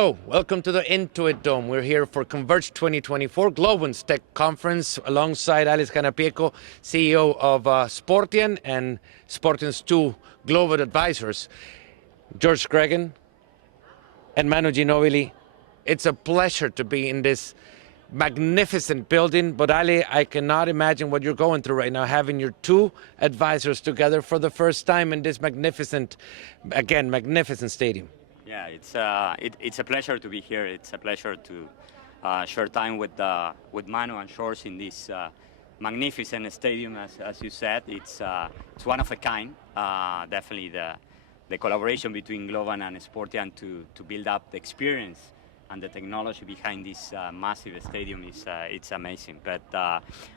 Hello, welcome to the Intuit Dome. We're here for Converge 2024 Globant's Tech Conference alongside Alejandro Scannapieco, CEO of Sportian and Sportian's two Globant advisors, George Gregan and Manu Ginóbili. It's a pleasure to be in this magnificent building, but Ali, I cannot imagine what you're going through right now, having your two advisors together for the first time in this magnificent stadium. Yeah, it's a pleasure to be here. It's a pleasure to share time with Manu and George in this magnificent stadium. As you said, it's one of a kind. Definitely the collaboration between Globant and Sportian to build up the experience and the technology behind this massive stadium is it's amazing. But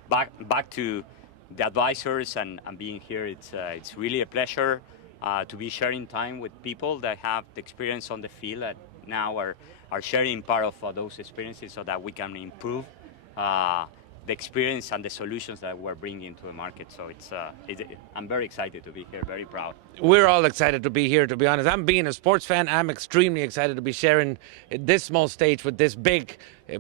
back to the advisors and being here, it's really a pleasure. To be sharing time with people that have the experience on the field and now are sharing part of those experiences so that we can improve the experience and the solutions that we're bringing to the market. So I'm very excited to be here, very proud. We're all excited to be here, to be honest. I'm being a sports fan. I'm extremely excited to be sharing this small stage with this big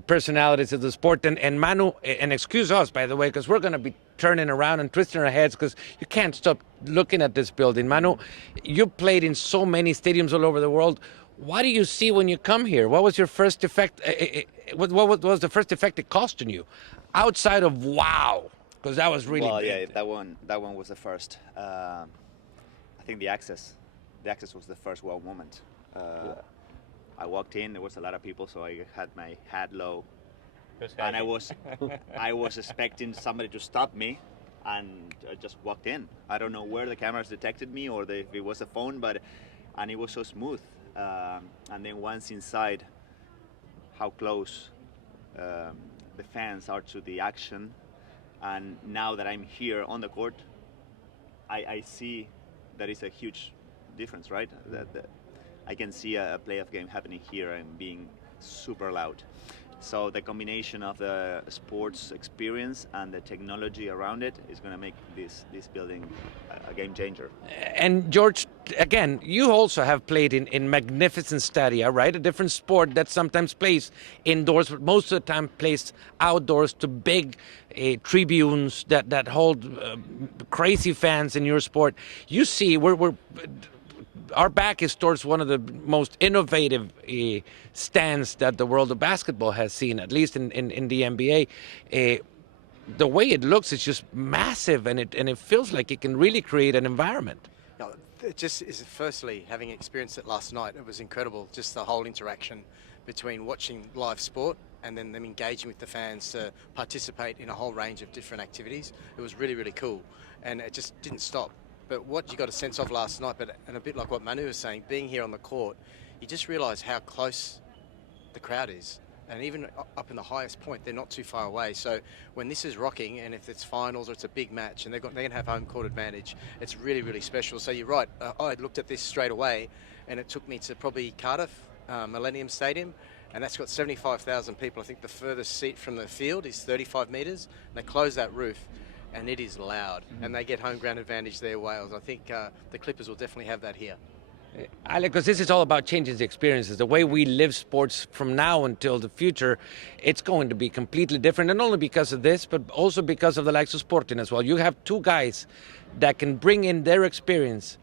personalities of the sport. And Manu, and excuse us, by the way, because we're going to be turning around and twisting our heads because you can't stop looking at this building. Manu, you played in so many stadiums all over the world. What do you see when you come here? What was your first effect? What was the first effect it caused on you? Outside of wow, because that was really big. Yeah, that one was the first. I think the access was the first wow moment. I walked in, there was a lot of people, so I had my head low, and I was expecting somebody to stop me, and I just walked in. I don't know where the cameras detected me or if it was a phone, and it was so smooth. And then once inside, how close the fans are to the action, and now that I'm here on the court, I see there is a huge difference, right? That I can see a playoff game happening here and being super loud. So the combination of the sports experience and the technology around it is going to make this building a game changer. And George, again, you also have played in magnificent stadia, right? A different sport that sometimes plays indoors, but most of the time plays outdoors to big tribunes that hold crazy fans in your sport. You see, our back is towards one of the most innovative stands that the world of basketball has seen, at least in the NBA. The way it looks is just massive, and it feels like it can really create an environment. It just is, firstly, having experienced it last night, it was incredible, just the whole interaction between watching live sport and then them engaging with the fans to participate in a whole range of different activities. It was really, really cool, and it just didn't stop. But what you got a sense of last night, and a bit like what Manu was saying, being here on the court, you just realise how close the crowd is. And even up in the highest point, they're not too far away. So when this is rocking, and if it's finals or it's a big match, and they're going to have home court advantage, it's really, really special. So you're right. I looked at this straight away, and it took me to probably Cardiff, Millennium Stadium, and that's got 75,000 people. I think the furthest seat from the field is 35 metres, and they close that roof. And it is loud, and they get home ground advantage there, Wales. I think the Clippers will definitely have that here. Ale, because this is all about changing the experiences. The way we live sports from now until the future, it's going to be completely different, and not only because of this, but also because of the likes of Sporting as well. You have two guys that can bring in their experience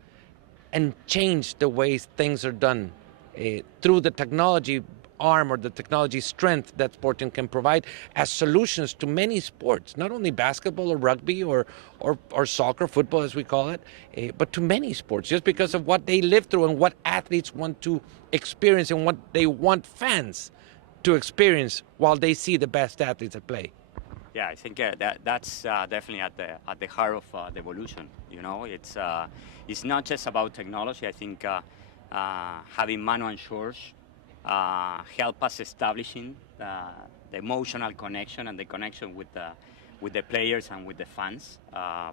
and change the way things are done through the technology arm or the technology strength that Sporting can provide as solutions to many sports, not only basketball or rugby or soccer, football as we call it, but to many sports, just because of what they live through and what athletes want to experience and what they want fans to experience while they see the best athletes at play. Yeah, I think that's definitely at the heart of the evolution. You know, it's not just about technology. I think having Manu and George help us establishing the emotional connection and the connection with the players and with the fans.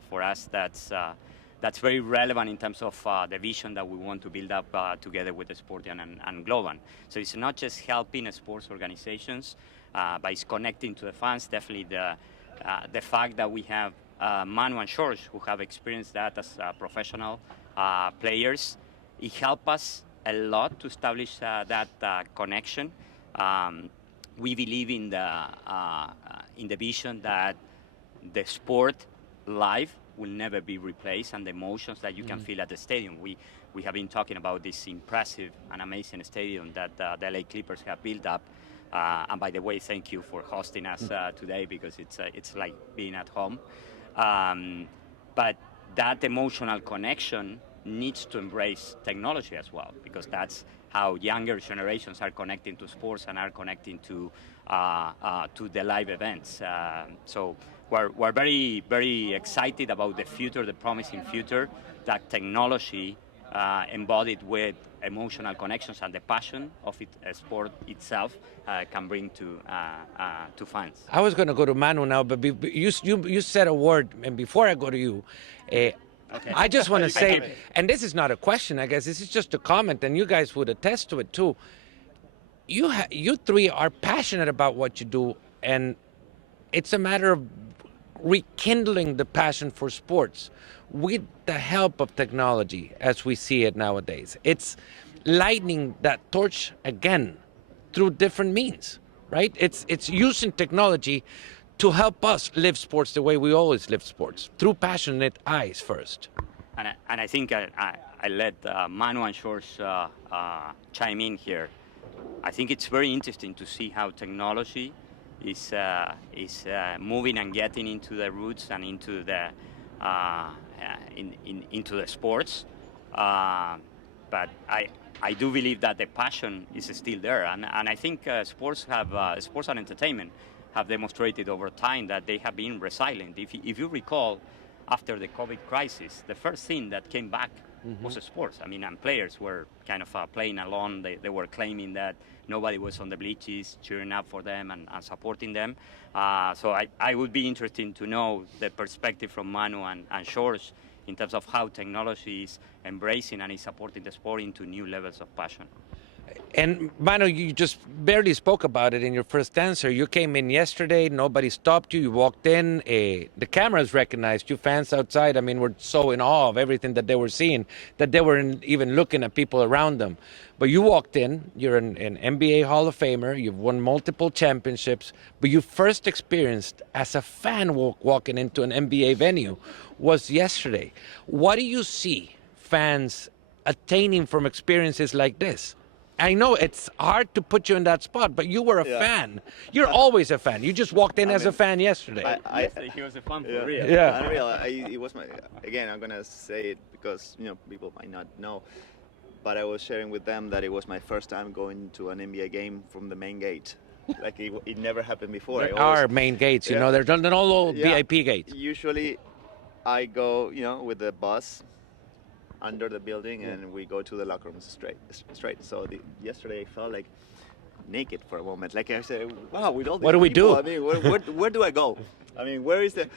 For us, that's very relevant in terms of the vision that we want to build up together with the Sportian and Globant. So it's not just helping sports organizations, but it's connecting to the fans. Definitely the fact that we have Manu and George who have experienced that as professional players, it helps us a lot to establish that connection. We believe in the vision that the sport live will never be replaced, and the emotions that you can feel at the stadium. We have been talking about this impressive and amazing stadium that the LA Clippers have built up. And by the way, thank you for hosting us today, because it's like being at home. But that emotional connection needs to embrace technology as well, because that's how younger generations are connecting to sports and are connecting to the live events. So we're very, very excited about the future, the promising future that technology embodied with emotional connections and the passion of sport itself can bring to fans. I was going to go to Manu now, but you said a word, and before I go to you, Okay. I just want to say, and this is not a question, I guess, this is just a comment, and you guys would attest to it too. You three are passionate about what you do, and it's a matter of rekindling the passion for sports with the help of technology as we see it nowadays. It's lighting that torch again through different means, right? It's using technology to help us live sports the way we always live sports, through passionate eyes first. And I think I let Manu and George chime in here. I think it's very interesting to see how technology is moving and getting into the roots and into the into the sports. But I do believe that the passion is still there, and I think sports and entertainment have demonstrated over time that they have been resilient. If you recall, after the COVID crisis, the first thing that came back was sports. I mean, and players were kind of playing along. They were claiming that nobody was on the bleachers cheering up for them and supporting them. So I would be interested to know the perspective from Manu and George in terms of how technology is embracing and is supporting the sport into new levels of passion. And Manu, you just barely spoke about it in your first answer. You came in yesterday, nobody stopped you, you walked in, the cameras recognized you, fans outside, I mean, were so in awe of everything that they were seeing that they weren't even looking at people around them. But you walked in, you're an NBA Hall of Famer, you've won multiple championships, but you first experienced as a fan walking into an NBA venue was yesterday. What do you see fans attaining from experiences like this? I know it's hard to put you in that spot, but you were a fan. You're always a fan. You just walked in as a fan yesterday. Yesterday he was a fan for real. Yeah. Unreal. It was again, I'm going to say it because, people might not know, but I was sharing with them that it was my first time going to an NBA game from the main gate. Like it never happened before. There are main gates, they're not all VIP gates. Usually I go, with the bus under the building, and we go to the locker rooms straight. So yesterday I felt like naked for a moment. Like I said, wow, with all these what do we people, do? I mean, where do I go? I mean, where is the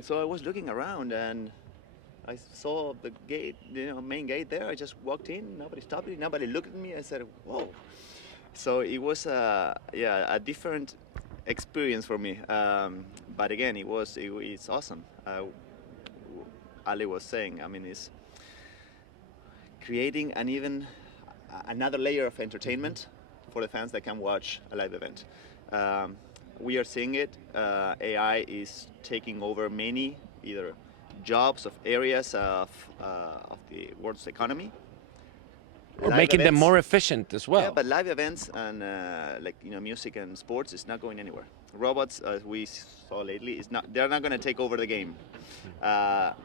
So I was looking around and I saw the gate, main gate there. I just walked in. Nobody stopped me. Nobody looked at me. I said, whoa. So it was a different experience for me. But again, it's awesome. Ali was saying, I mean, it's creating another layer of entertainment for the fans that can watch a live event. We are seeing it. AI is taking over many either jobs of areas of the world's economy. Or making them more efficient as well. Yeah, but live events and music and sports is not going anywhere. Robots, as we saw lately, they're not going to take over the game.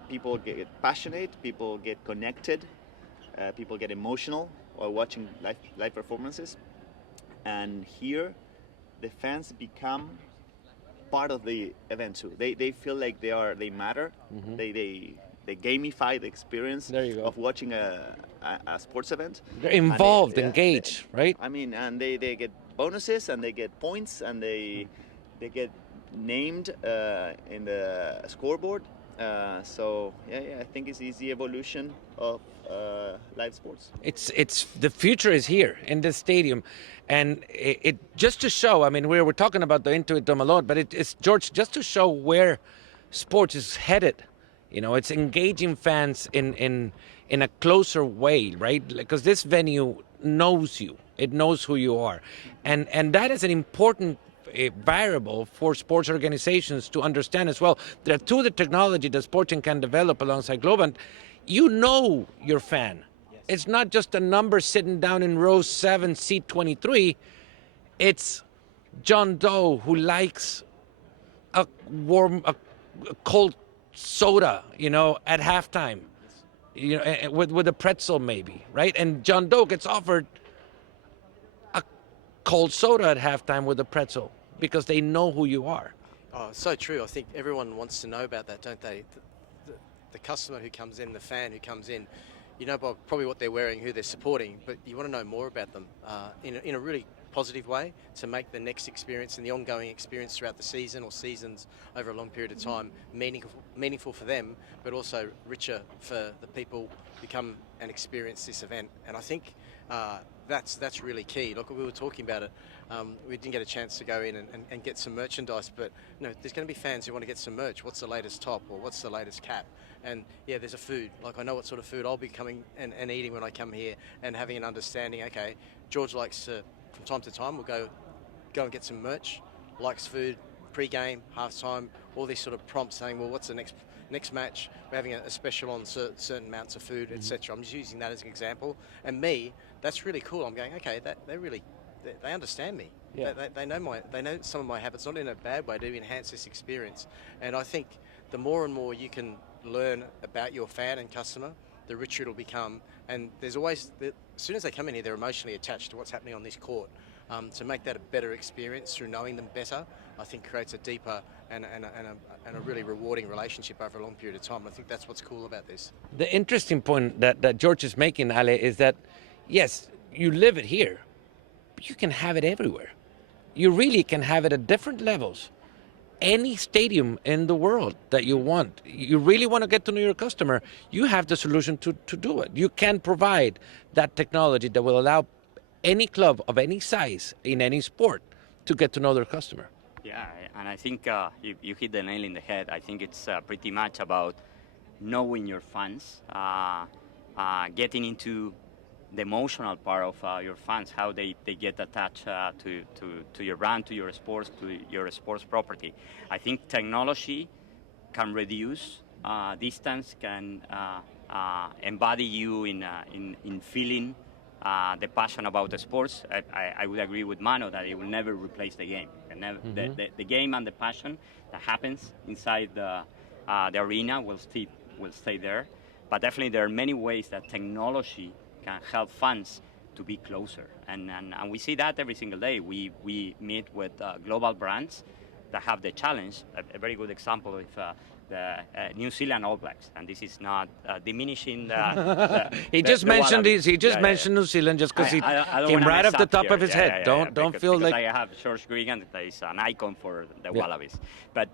People get passionate, people get connected. People get emotional while watching live performances, and here the fans become part of the event too. They feel like they matter. They gamify the experience of watching a sports event. They're involved, engaged, right? I mean, and they get bonuses and they get points and they get named in the scoreboard. So I think it's the evolution of live sports. It's the future is here in this stadium, and it just to show. I mean, we were talking about the Intuit Dome alone, but it's George, just to show where sports is headed. It's engaging fans in in a closer way, right? Because this venue knows you. It knows who you are. And that is an important variable for sports organizations to understand as well. There are two of the technology that Sportian can develop alongside Globant. You know your fan. Yes. It's not just a number sitting down in row 7, seat 23. It's John Doe who likes a cold soda, at halftime, with a pretzel maybe, right? And John Doe gets offered a cold soda at halftime with a pretzel because they know who you are. Oh, so true. I think everyone wants to know about that, don't they? The customer who comes in, the fan who comes in, you know probably what they're wearing, who they're supporting, but you want to know more about them in a really positive way to make the next experience and the ongoing experience throughout the season or seasons over a long period of time meaningful for them, but also richer for the people who come and experience this event. And I think that's really key. Look, we were talking about it. We didn't get a chance to go in and get some merchandise, but there's going to be fans who want to get some merch. What's the latest top or what's the latest cap? And yeah, there's a food. Like I know what sort of food I'll be coming and eating when I come here and having an understanding. Okay, George likes to, from time to time, we'll go and get some merch, likes food, pre-game, half-time, all these sort of prompts saying, well, what's the next match? We're having a special on certain amounts of food, etc. I'm just using that as an example. And me, that's really cool. I'm going, okay, they understand me. Yeah. They know some of my habits, not in a bad way, to enhance this experience. And I think the more and more you can learn about your fan and customer, the richer it'll become. And there's always, as soon as they come in here, they're emotionally attached to what's happening on this court. To make that a better experience through knowing them better, I think creates a deeper and a really rewarding relationship over a long period of time. I think that's what's cool about this. The interesting point that George is making, Ale, is that, yes, you live it here, but you can have it everywhere. You really can have it at different levels. Any stadium in the world that you want, you really want to get to know your customer, you have the solution to do it. You can provide that technology that will allow any club of any size in any sport to get to know their customer. Yeah, and I think you hit the nail in the head. I think it's pretty much about knowing your fans, getting into the emotional part of your fans, how they get attached to your brand, to your sports property. I think technology can reduce distance, can embody you in feeling the passion about the sports. I would agree with Manu that it will never replace the game. The game and the passion that happens inside the arena will stay there. But definitely there are many ways that technology can help fans to be closer. And we see that every single day. We meet with global brands that have the challenge. A very good example of the New Zealand All Blacks, and this is not diminishing the he just mentioned New Zealand just because he came right off the top of his head. Don't feel like I have George Gregan that is an icon for the Wallabies. But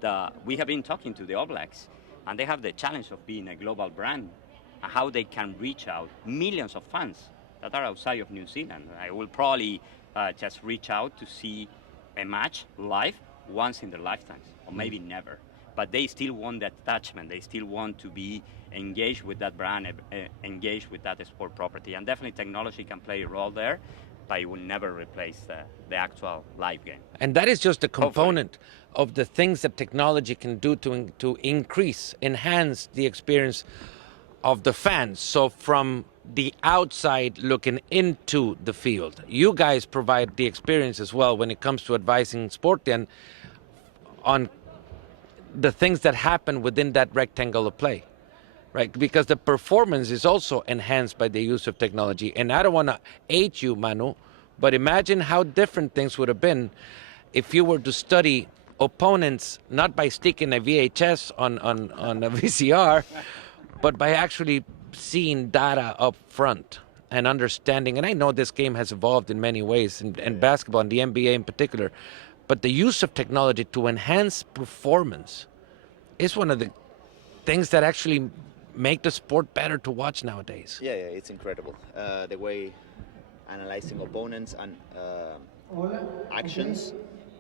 we have been talking to the All Blacks, and they have the challenge of being a global brand and how they can reach out millions of fans that are outside of New Zealand. I will probably just reach out to see a match live once in their lifetimes, or maybe never. But they still want that attachment. They still want to be engaged with that brand, engaged with that sport property. And definitely technology can play a role there, but it will never replace the actual live game. And that is just a component of the things that technology can do to enhance the experience of the fans. So from the outside looking into the field, you guys provide the experience as well when it comes to advising Sportian on the things that happen within that rectangle of play, right? Because the performance is also enhanced by the use of technology. And I don't want to age you, Manu, but imagine how different things would have been if you were to study opponents not by sticking a VHS on a VCR, but by actually seeing data up front and understanding. And I know this game has evolved in many ways, and basketball and the NBA in particular, but the use of technology to enhance performance is one of the things that actually make the sport better to watch nowadays. Yeah, it's incredible. The way analyzing opponents and actions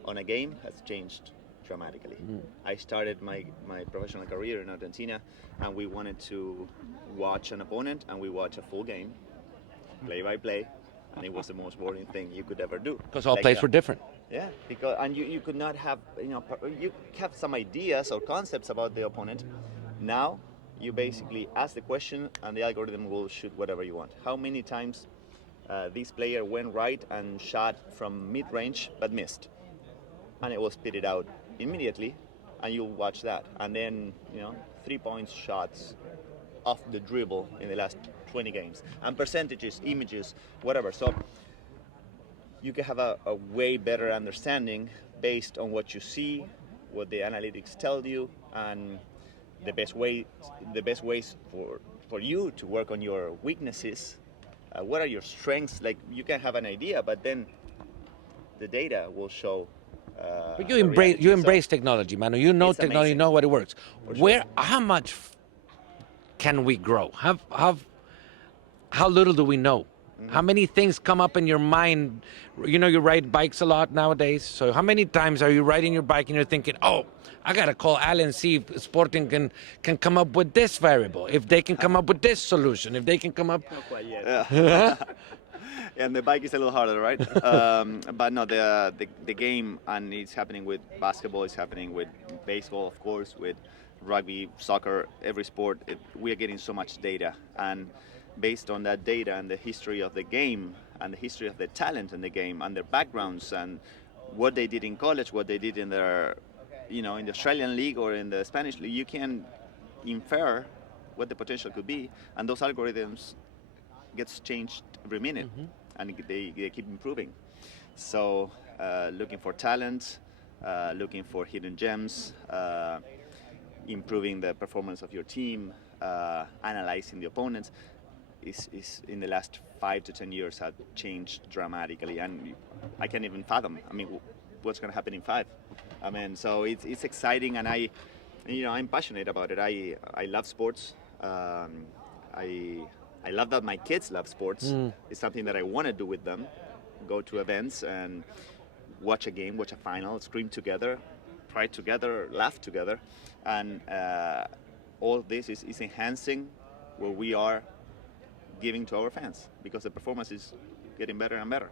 on a game has changed dramatically. I started my professional career in Argentina, and we wanted to watch an opponent, and we watch a full game, play by play, and it was the most boring thing you could ever do. Because all plays were different. Yeah, because you could not have, you have some ideas or concepts about the opponent. Now you basically ask the question, and the algorithm will shoot whatever you want. How many times this player went right and shot from mid-range but missed, and it will spit it out immediately, and you'll watch that. And then 3-point shots off the dribble in the last 20 games, and percentages, images, whatever. So you can have a way better understanding based on what you see, what the analytics tell you, and the best ways for you to work on your weaknesses. What are your strengths? Like, you can have an idea, but then the data will show. But you embrace technology, Manu. You know technology, amazing. you know what it works. Sure. How much can we grow? How little do we know? How many things come up in your mind? You ride bikes a lot nowadays. So how many times are you riding your bike and you're thinking, oh, I got to call Alan and see if Sporting can come up with this variable, if they can come up with this solution, if they can come up... Not quite yet. And the bike is a little harder, right? But no, the game, and it's happening with basketball, it's happening with baseball, of course, with rugby, soccer, every sport. We are getting so much data, and based on that data and the history of the game and the history of the talent in the game and their backgrounds and what they did in college, what they did in their, in the Australian league or in the Spanish league, you can infer what the potential could be, and those algorithms gets changed every minute, and they keep improving. So looking for talent, looking for hidden gems, improving the performance of your team, analyzing the opponents, is in the last 5 to 10 years have changed dramatically, and I can't even fathom. I mean, what's going to happen in 5? I mean, so it's exciting, and I'm passionate about it. I love sports. I love that my kids love sports. It's something that I want to do with them. Go to events and watch a game, watch a final, scream together, cry together, laugh together, and all this is enhancing what we are giving to our fans, because the performance is getting better and better.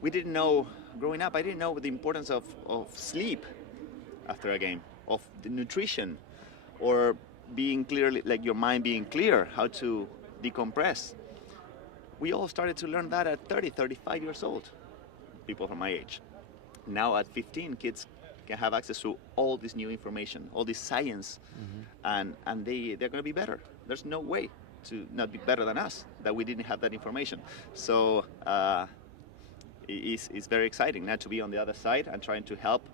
We didn't know, growing up, I didn't know the importance of sleep after a game, of the nutrition, or being clearly, like your mind being clear, how to decompress. We all started to learn that at 30, 35 years old, people from my age. Now at 15, kids can have access to all this new information, all this science, and they're going to be better. There's no way to not be better than us that we didn't have that information. So it's very exciting now to be on the other side and trying to help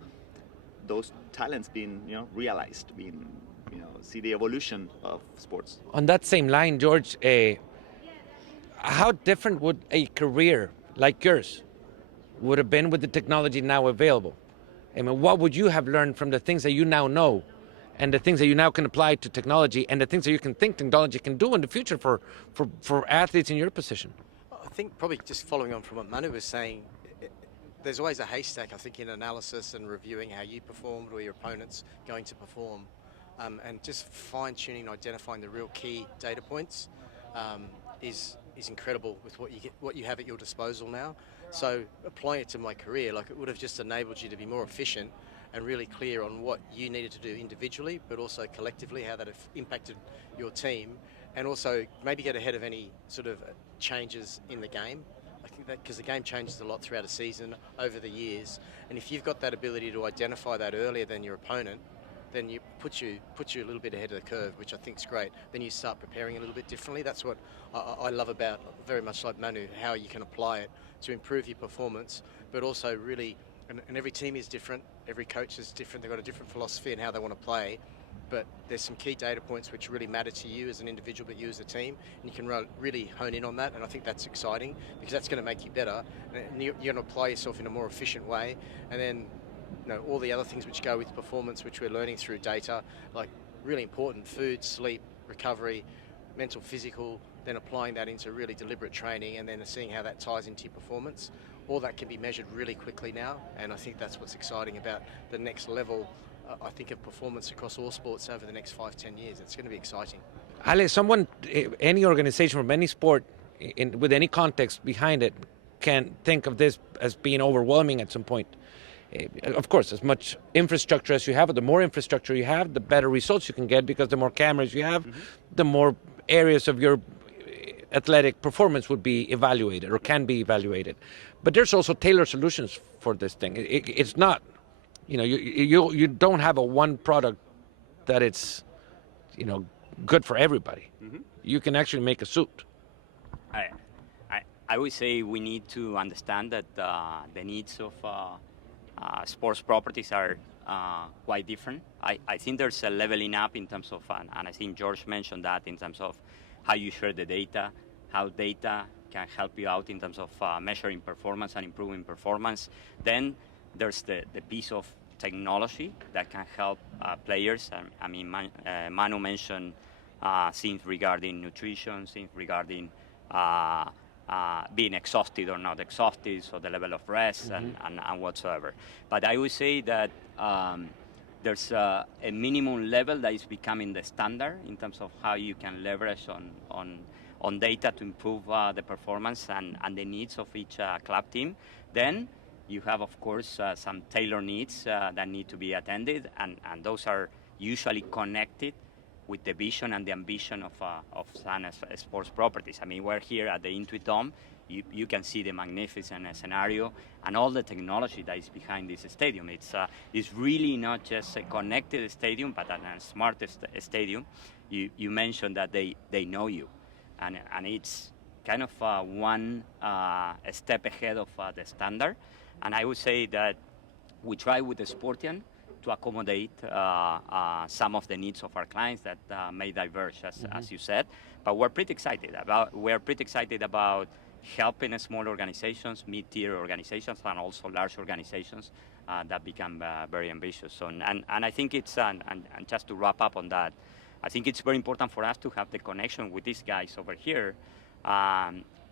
those talents being realized, being see the evolution of sports. On that same line, George, how different would a career like yours would have been with the technology now available? I mean, what would you have learned from the things that you now know, and the things that you now can apply to technology, and the things that you can think technology can do in the future for athletes in your position? I think probably just following on from what Manu was saying, there's always a haystack, I think, in analysis and reviewing how you performed or your opponent's going to perform, and just fine-tuning and identifying the real key data points is incredible with what you have at your disposal now. So applying it to my career, like, it would have just enabled you to be more efficient and really clear on what you needed to do individually, but also collectively, how that impacted your team, and also maybe get ahead of any sort of changes in the game. I think that because the game changes a lot throughout a season, over the years, and if you've got that ability to identify that earlier than your opponent, then you put you a little bit ahead of the curve, which I think is great. Then you start preparing a little bit differently. That's what I love about, very much like Manu, how you can apply it to improve your performance, but also really, and every team is different, every coach is different, they've got a different philosophy and how they want to play, but there's some key data points which really matter to you as an individual, but you as a team, and you can really hone in on that, and I think that's exciting, because that's going to make you better, and you're going to apply yourself in a more efficient way, and then all the other things which go with performance, which we're learning through data, like really important: food, sleep, recovery, mental, physical, then applying that into really deliberate training, and then seeing how that ties into your performance. all that can be measured really quickly now, and I think that's what's exciting about the next level, I think, of performance across all sports over the next 5-10 years. It's going to be exciting. Ale, any organization from any sport, with any context behind it, can think of this as being overwhelming at some point. Of course, as much infrastructure as you have, the more infrastructure you have, the better results you can get, because the more cameras you have, the more areas of your athletic performance would be evaluated or can be evaluated. But there's also tailored solutions for this thing. It's not, you don't have a one product that it's, good for everybody. You can actually make a suit. I would say we need to understand that the needs of sports properties are quite different. I think there's a leveling up in terms of, and I think George mentioned that, in terms of how you share the data, how data can help you out in terms of measuring performance and improving performance. Then there's the piece of technology that can help players. I mean, Manu mentioned things regarding nutrition, things regarding being exhausted or not exhausted, so the level of rest and whatsoever. But I would say that there's a minimum level that is becoming the standard in terms of how you can leverage on data to improve the performance and the needs of each club team. Then you have, of course, some tailored needs that need to be attended, and those are usually connected with the vision and the ambition of Sun Sports Properties. I mean, we're here at the Intuit Dome. You can see the magnificent scenario and all the technology that is behind this stadium. It's really not just a connected stadium, but a smart stadium. You mentioned that they know you, and it's kind of one step ahead of the standard. And I would say that we try with the Sportian to accommodate some of the needs of our clients that may diverge, as you said. But we're pretty excited about helping small organizations, mid-tier organizations, and also large organizations that become very ambitious. So, and I think it's, and just to wrap up on that, I think it's very important for us to have the connection with these guys over here,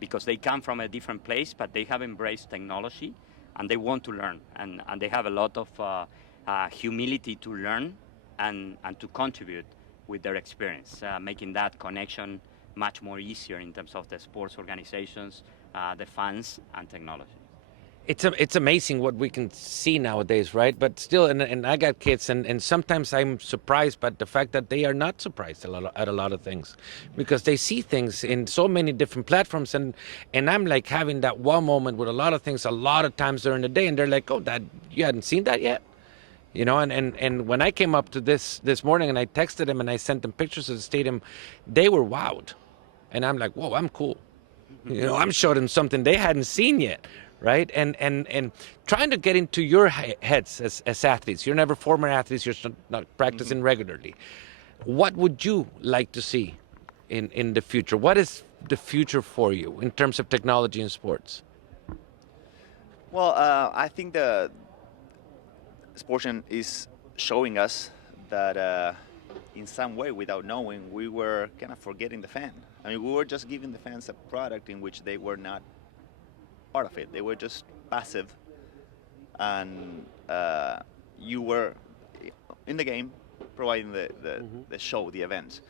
because they come from a different place, but they have embraced technology and they want to learn, and they have a lot of humility to learn and to contribute with their experience, making that connection much more easier in terms of the sports organizations, the fans, and technology. It's amazing what we can see nowadays, right? But still, and I got kids, and sometimes I'm surprised by the fact that they are not surprised at a lot of things, because they see things in so many different platforms, and I'm like having that one moment with a lot of things a lot of times during the day, and they're like, "Oh, Dad, you hadn't seen that yet?" And when I came up to this morning and I texted them and I sent them pictures of the stadium, they were wowed. And I'm like, whoa, I'm cool. I'm showing them something they hadn't seen yet, right? And trying to get into your heads as athletes. You're never former athletes, you're not practicing regularly. What would you like to see in the future? What is the future for you in terms of technology in sports? Well, I think the Sportian is showing us that in some way, without knowing, we were kind of forgetting the fan. I mean, we were just giving the fans a product in which they were not part of it. They were just passive, and you were in the game, providing the show, the event.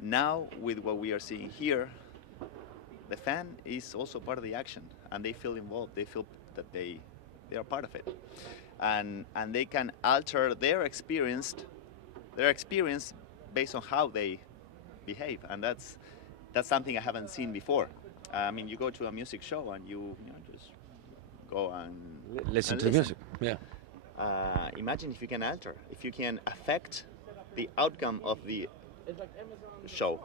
Now, with what we are seeing here, the fan is also part of the action, and they feel involved. They feel that they are part of it, and they can alter their experience based on how they behave, and that's something I haven't seen before. I mean, you go to a music show and you just go and listen to the music. Yeah. Imagine if you can alter, if you can affect the outcome of the show.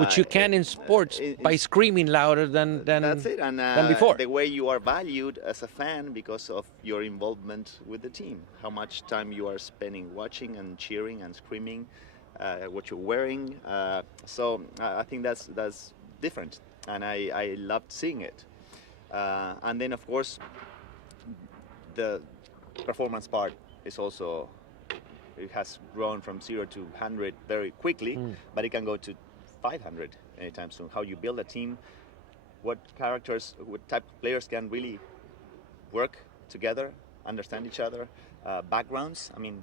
Which you can in sports by screaming louder than that's it, and than before. The way you are valued as a fan because of your involvement with the team, how much time you are spending watching and cheering and screaming, what you're wearing. So I think that's different, and I loved seeing it. And then of course the performance part is also, it has grown from 0 to 100 very quickly, but it can go to 500 anytime soon. How you build a team what type of players can really work together, understand each other, backgrounds. I mean,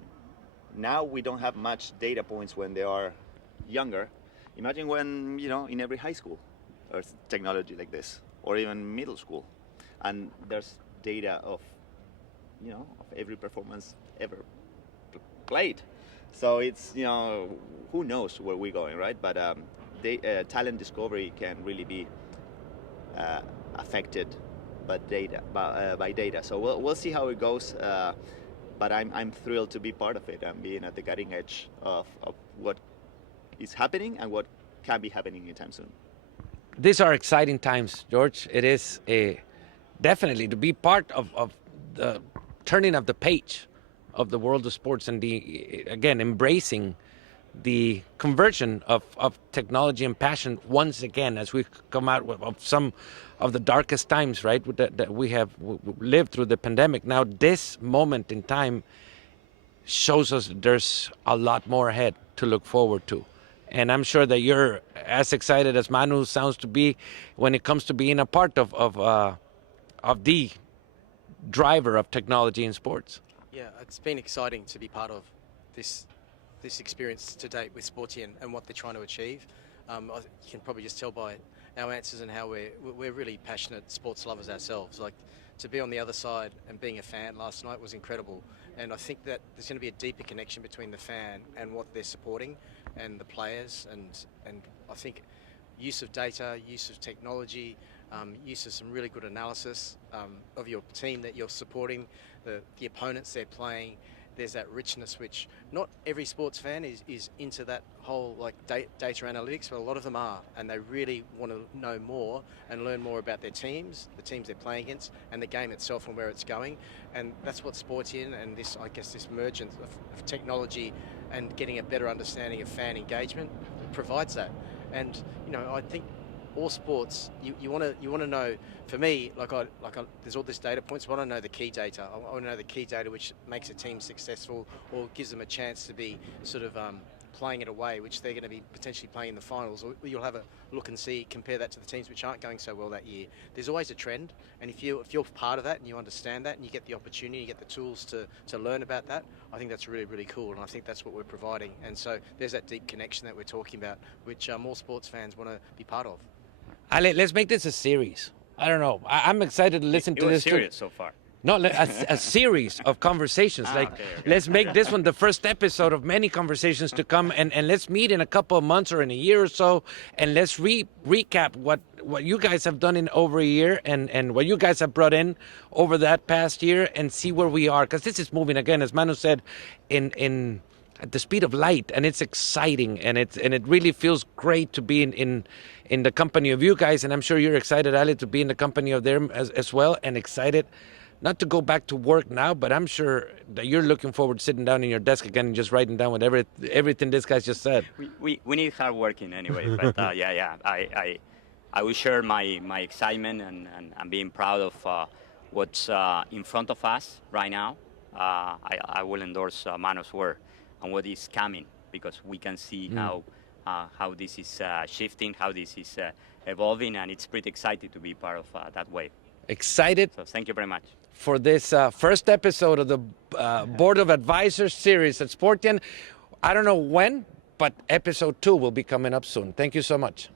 now we don't have much data points when they are younger. Imagine when, in every high school there's technology like this, or even middle school, and there's data of every performance ever played. So it's, who knows where we're going, right? But talent discovery can really be affected by data. So we'll see how it goes. But I'm thrilled to be part of it and being at the cutting edge of what is happening and what can be happening anytime soon. These are exciting times, George. It is definitely to be part of the turning of the page of the world of sports and embracing the conversion of technology and passion once again as we come out of some of the darkest times, right, that we have lived through the pandemic. Now this moment in time shows us there's a lot more ahead to look forward to. And I'm sure that you're as excited as Manu sounds to be when it comes to being a part of the driver of technology in sports. Yeah, it's been exciting to be part of this experience to date with Sportian and what they're trying to achieve. You can probably just tell by our answers and how we're really passionate sports lovers ourselves. Like, to be on the other side and being a fan last night was incredible. And I think that there's going to be a deeper connection between the fan and what they're supporting and the players. And I think use of data, use of technology, use of some really good analysis of your team that you're supporting, the opponents they're playing. There's that richness which not every sports fan is into that whole data analytics, but a lot of them are, and they really want to know more and learn more about their teams, the teams they're playing against, and the game itself and where it's going. And that's what Sportian and this mergence of technology and getting a better understanding of fan engagement provides that. And I think all sports, you want to know. For me, there's all this data points. But I want to know the key data. I want to know the key data which makes a team successful or gives them a chance to be sort of playing it away, which they're going to be potentially playing in the finals. Or you'll have a look and see, compare that to the teams which aren't going so well that year. There's always a trend, and if you're part of that and you understand that and you get the opportunity, you get the tools to learn about that, I think that's really, really cool, and I think that's what we're providing. And so there's that deep connection that we're talking about, which more sports fans want to be part of. Ale, let's make this a series. I don't know. I'm excited to listen to this. Serious so far. No, a series of conversations. Okay. Let's make this one the first episode of many conversations to come, and let's meet in a couple of months or in a year or so, and let's recap what you guys have done in over a year and what you guys have brought in over that past year, and see where we are, because this is moving again, as Manu said, in at the speed of light, and it's exciting, and it really feels great to be in the company of you guys, and I'm sure you're excited, Ale, to be in the company of them as well, and excited not to go back to work now, but I'm sure that you're looking forward to sitting down in your desk again and just writing down everything this guy's just said. We need hard working anyway, but I will share my excitement and being proud of what's in front of us right now. I will endorse Manu's word and what is coming, because we can see how this is shifting, how this is evolving, and it's pretty exciting to be part of that wave. Excited. So thank you very much for this first episode of the Board of Advisors series at Sportian. I don't know when, but episode 2 will be coming up soon. Thank you so much.